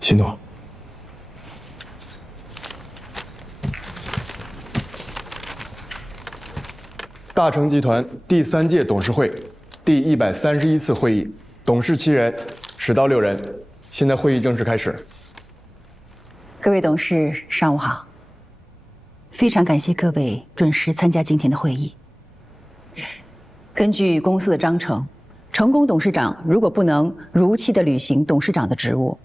新董，大成集团第3届董事会第131次会议，董事7人，实到6人。现在会议正式开始。各位董事，上午好。非常感谢各位准时参加今天的会议。根据公司的章程，成功董事长如果不能如期地履行董事长的职务，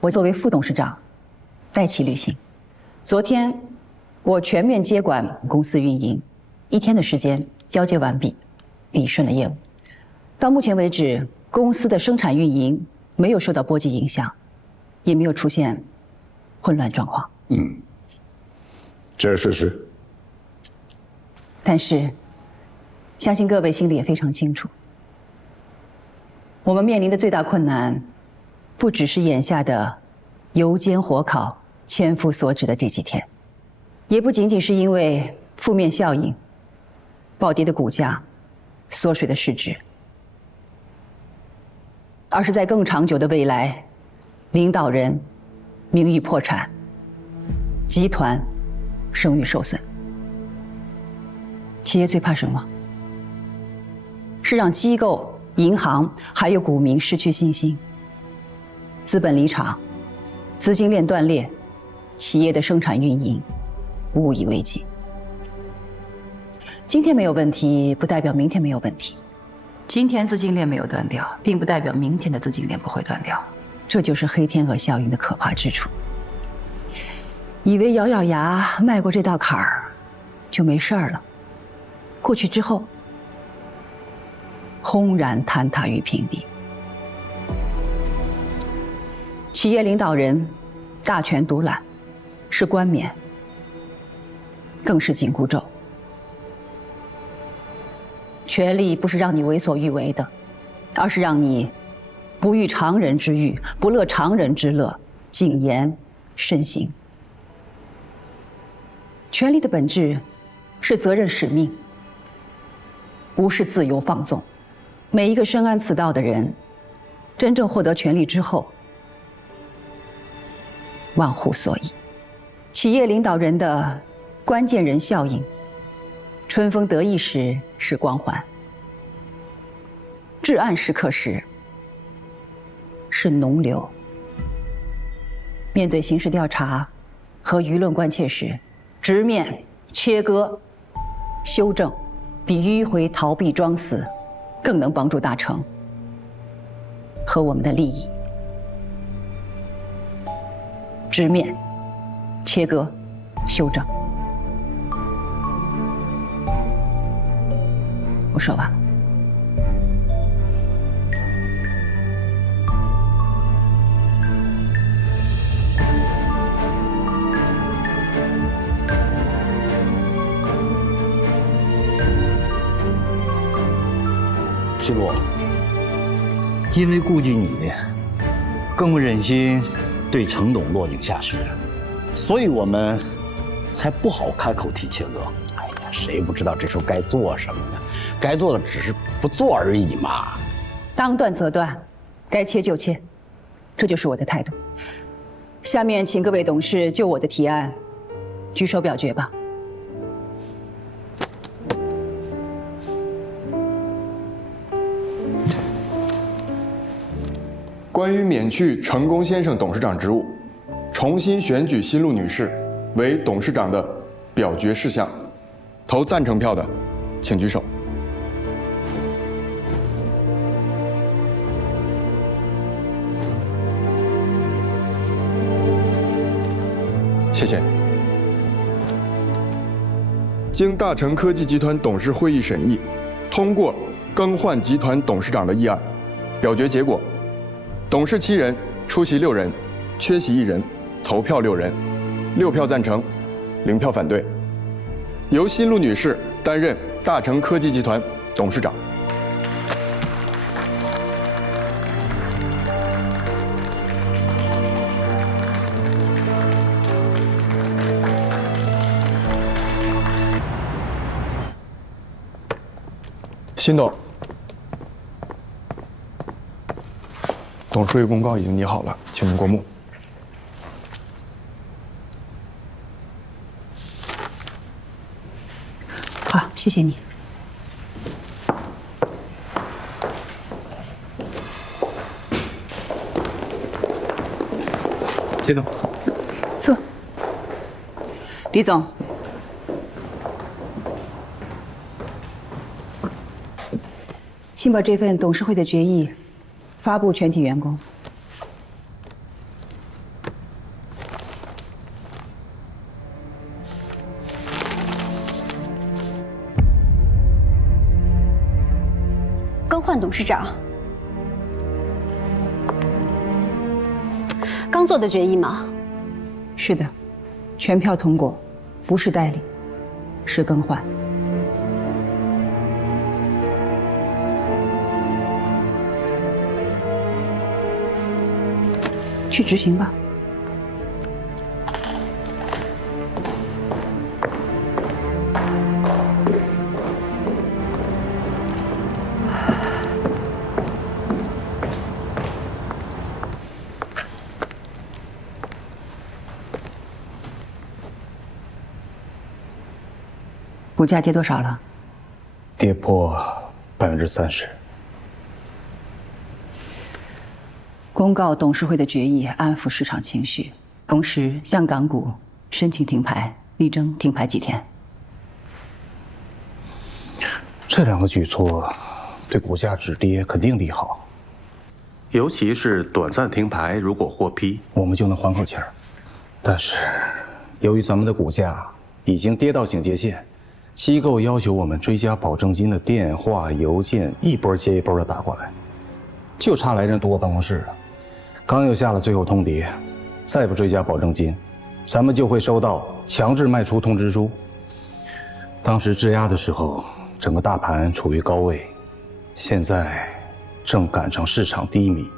我作为副董事长代其履行。昨天我全面接管公司运营，1天的时间交接完毕，理顺了业务。到目前为止，公司的生产运营没有受到波及影响，也没有出现混乱状况。这是事实。但是，相信各位心里也非常清楚，我们面临的最大困难，不只是眼下的油煎火烤、千夫所指的这几天，也不仅仅是因为负面效应、暴跌的股价、缩水的市值，而是在更长久的未来，领导人名誉破产，集团声誉受损。企业最怕什么？是让机构、银行还有股民失去信心，资本离场，资金链断裂，企业的生产运营无以为继。今天没有问题，不代表明天没有问题。今天资金链没有断掉，并不代表明天的资金链不会断掉。这就是黑天鹅效应的可怕之处。以为咬咬牙迈过这道坎儿就没事儿了，过去之后轰然坍塌于平地。企业领导人大权独揽，是冠冕，更是紧箍咒。权力不是让你为所欲为的，而是让你不欲常人之欲，不乐常人之乐，谨言慎行。权力的本质是责任使命，不是自由放纵。每一个深谙此道的人，真正获得权力之后，忘乎所以。企业领导人的关键人效应，春风得意时是光环，至暗时刻时是脓流。面对刑事调查和舆论关切时，直面、切割、修正，比迂回逃避装死更能帮助大成和我们的利益。直面、切割、修正。我说完了。西路，因为顾忌你，更不忍心对程董落井下石，所以我们才不好开口提切割。哎呀，谁不知道这时候该做什么呢？该做的只是不做而已嘛。当断则断，该切就切，这就是我的态度。下面请各位董事就我的提案举手表决吧。关于免去成功先生董事长职务，重新选举新路女士为董事长的表决事项，投赞成票的，请举手。谢谢。经大成科技集团董事会议审议，通过更换集团董事长的议案。表决结果：董事7人，出席6人，缺席1人，投票6人，6票赞成，0票反对，由新路女士担任大成科技集团董事长。新董，董事会公告已经拟好了，请您过目。谢谢你。谢总，坐。李总，请把这份董事会的决议发布全体员工。更换董事长，刚做的决议吗？是的，全票通过，不是代理，是更换。去执行吧。股价跌多少了？跌破30%。公告董事会的决议，安抚市场情绪，同时向港股申请停牌，力争停牌几天。这2个举措对股价止跌肯定利好，尤其是短暂停牌，如果获批，我们就能缓口气儿。但是，由于咱们的股价已经跌到警戒线，机构要求我们追加保证金的电话、邮件一波接一波的打过来，就差来人堵我办公室了。刚又下了最后通牒，再不追加保证金，咱们就会收到强制卖出通知书。当时质押的时候，整个大盘处于高位，现在正赶上市场低迷，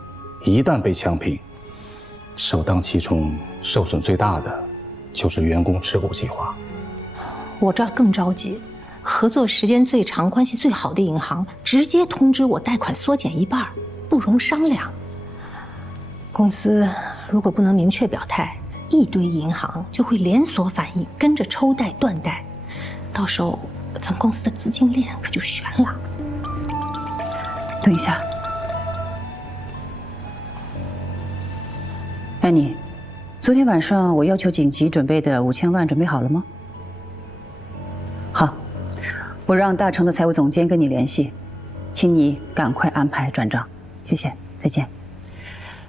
一旦被强平，首当其冲、受损最大的就是员工持股计划。我这儿更着急，合作时间最长、关系最好的银行直接通知我贷款缩减一半，不容商量。公司如果不能明确表态，一堆银行就会连锁反应，跟着抽贷断贷，到时候咱们公司的资金链可就悬了。等一下，安妮，昨天晚上我要求紧急准备的5000万准备好了吗？好，我让大成的财务总监跟你联系，请你赶快安排转账。谢谢，再见。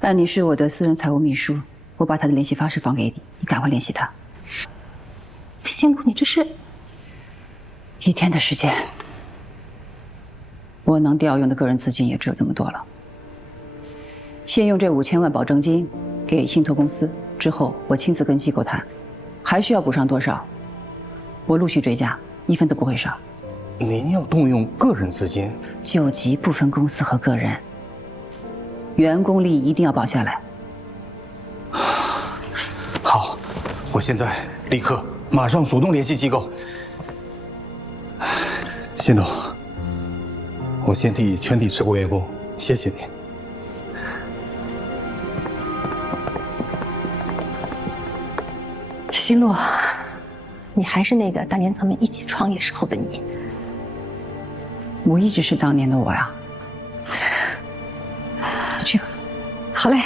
安妮是我的私人财务秘书，我把她的联系方式放给你，你赶快联系她。辛苦你，这是1天的时间，我能调用的个人资金也只有这么多了。先用这5000万保证金给信托公司，之后我亲自跟机构谈，还需要补上多少，我陆续追加，1分都不会少。您要动用个人资金？救急不分公司和个人，员工利益一定要保下来。好，我现在立刻马上主动联系机构。辛总，我先替全体持股员工谢谢您。希洛，你还是那个当年咱们一起创业时候的你。我一直是当年的我呀。去吧。好嘞。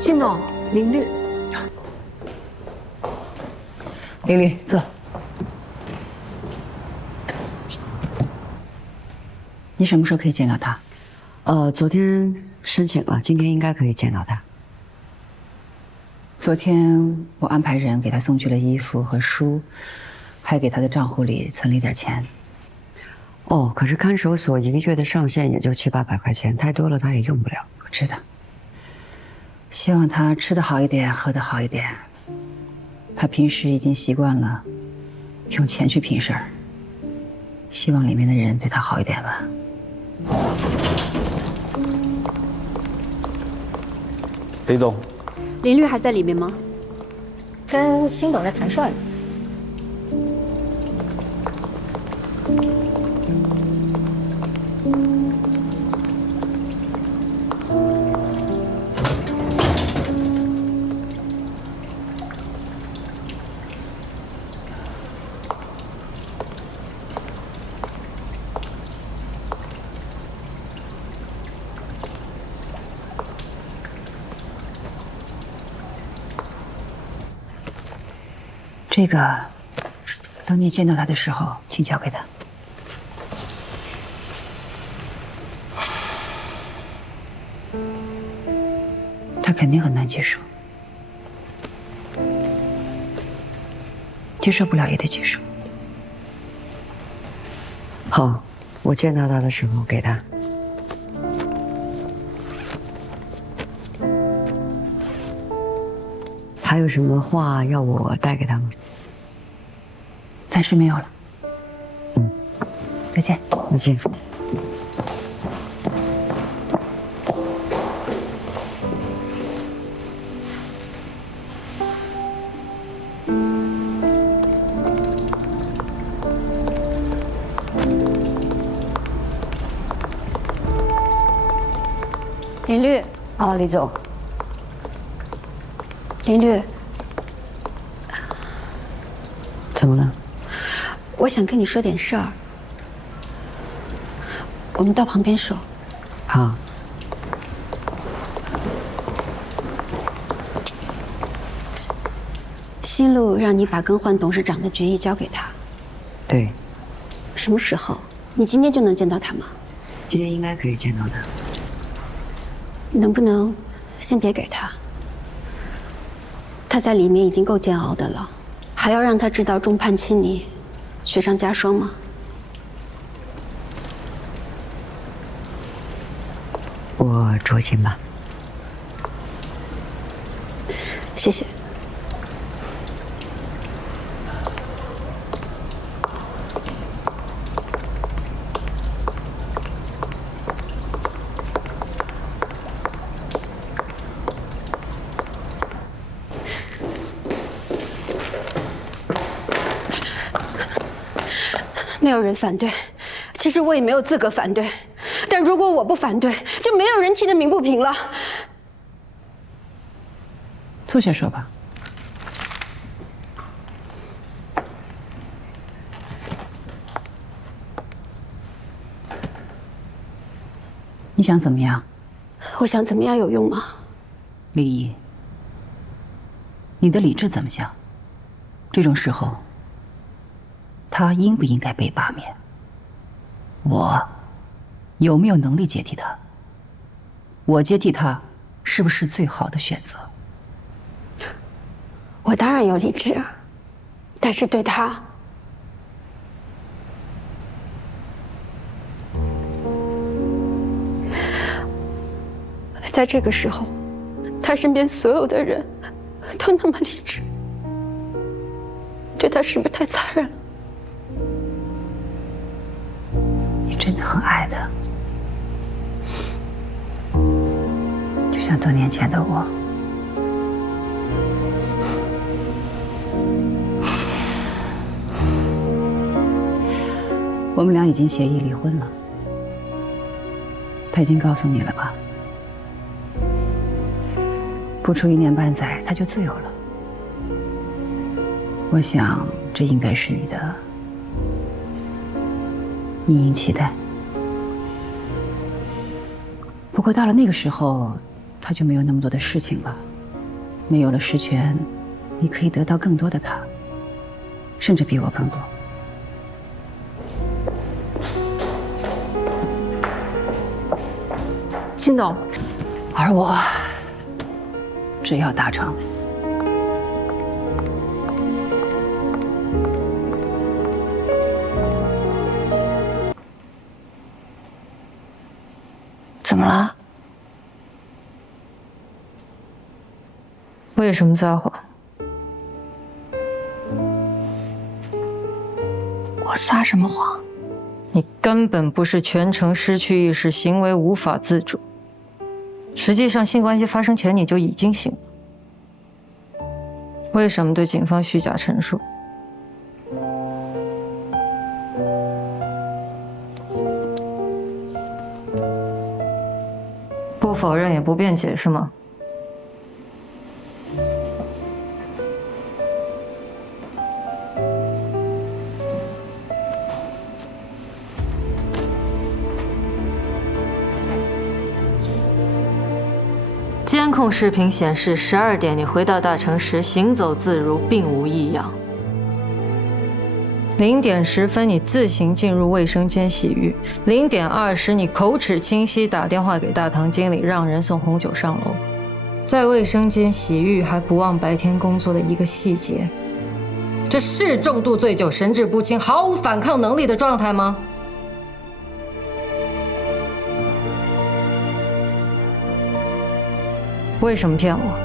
靳总，林律。林律，坐。你什么时候可以见到他？昨天申请了，今天应该可以见到他。昨天我安排人给他送去了衣服和书，还给他的账户里存了一点钱。哦，可是看守所1个月的上限也就700、800块钱，太多了他也用不了。我知道。希望他吃得好一点，喝得好一点。他平时已经习惯了用钱去拼事儿，希望里面的人对他好一点吧。李总。林律还在里面吗？跟辛董在谈事儿呢。这个，等你见到他的时候，请交给他。他肯定很难接受，接受不了也得接受。好，我见到他的时候给他。还有什么话要我带给他吗？暂时没有了。嗯，再见。再见。林律，啊，李总。林律，怎么了？我想跟你说点事儿，我们到旁边说。好。新路让你把更换董事长的决议交给他。对。什么时候？你今天就能见到他吗？今天应该可以见到他。能不能先别给他？他在里面已经够煎熬的了，还要让他知道众叛亲离，雪上加霜吗？我酌情吧。谢谢。没有人反对，其实我也没有资格反对，但如果我不反对，就没有人踢得鸣不平了。坐下说吧。你想怎么样？我想怎么样有用吗？李毅，你的理智怎么想？这种时候，他应不应该被罢免？我有没有能力接替他？我接替他，是不是最好的选择？我当然有理智啊，但是对他，在这个时候，他身边所有的人都那么理智，对他是不是太残忍了？你真的很爱他，就像多年前的我。我们俩已经协议离婚了，他已经告诉你了吧？不出1年半载，他就自由了。我想，这应该是你的殷殷期待。不过到了那个时候，他就没有那么多的事情了，没有了实权，你可以得到更多的他，甚至比我更多。辛董，而我只要达成。怎么了？为什么撒谎？我撒什么谎？你根本不是全程失去意识，行为无法自主。实际上，性关系发生前你就已经醒了。为什么对警方虚假陈述？不否认也不辩解是吗？监控视频显示，12点你回到大城时行走自如，并无异样。0点10分你自行进入卫生间洗浴，0点20你口齿清晰打电话给大堂经理，让人送红酒上楼。在卫生间洗浴还不忘白天工作的一个细节，这是重度醉酒、神志不清、毫无反抗能力的状态吗？为什么骗我？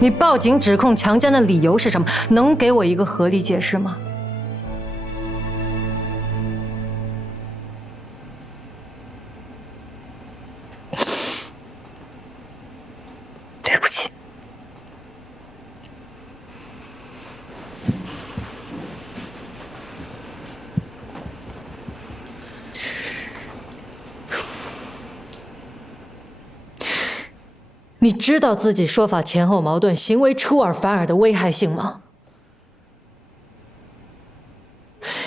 你报警指控强奸的理由是什么？能给我一个合理解释吗？对不起。你知道自己说法前后矛盾、行为出尔反尔的危害性吗？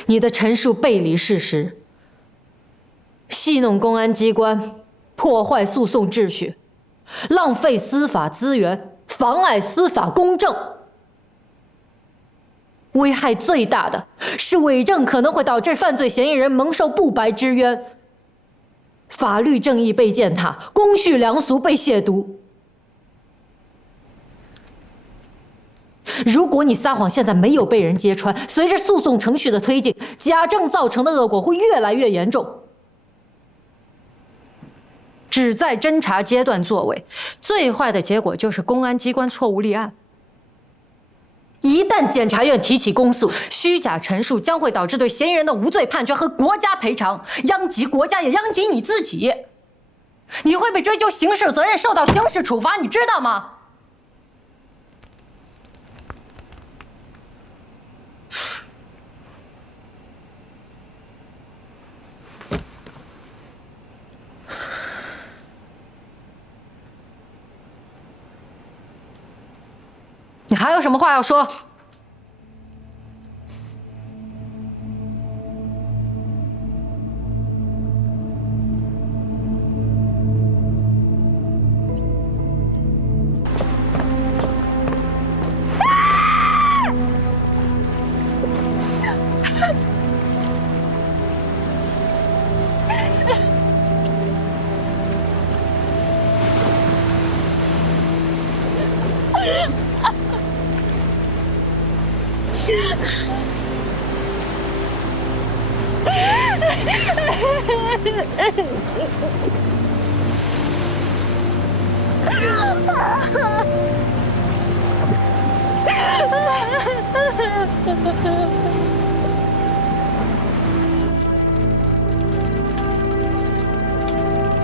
你的陈述背离事实，戏弄公安机关，破坏诉讼秩序，浪费司法资源，妨碍司法公正。危害最大的是伪证可能会导致犯罪嫌疑人蒙受不白之冤，法律正义被践踏，公序良俗被亵渎。如果你撒谎现在没有被人揭穿，随着诉讼程序的推进，假证造成的恶果会越来越严重。只在侦查阶段作伪，最坏的结果就是公安机关错误立案。一旦检察院提起公诉，虚假陈述将会导致对嫌疑人的无罪判决和国家赔偿，殃及国家也殃及你自己。你会被追究刑事责任，受到刑事处罚，你知道吗？你还有什么话要说？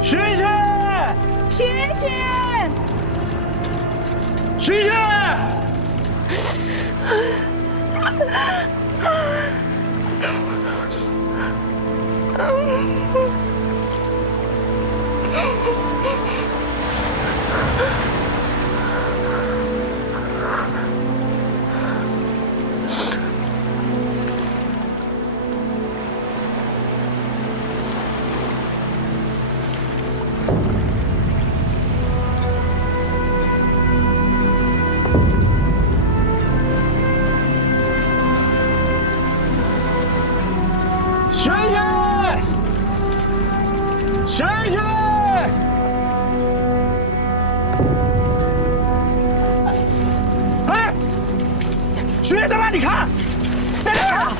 徐徐，徐徐，徐徐。徐徐，徐徐，哎，徐徐在哪里？看，在这儿。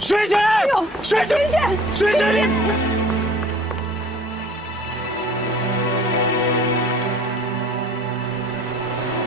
徐徐，徐徐，徐徐，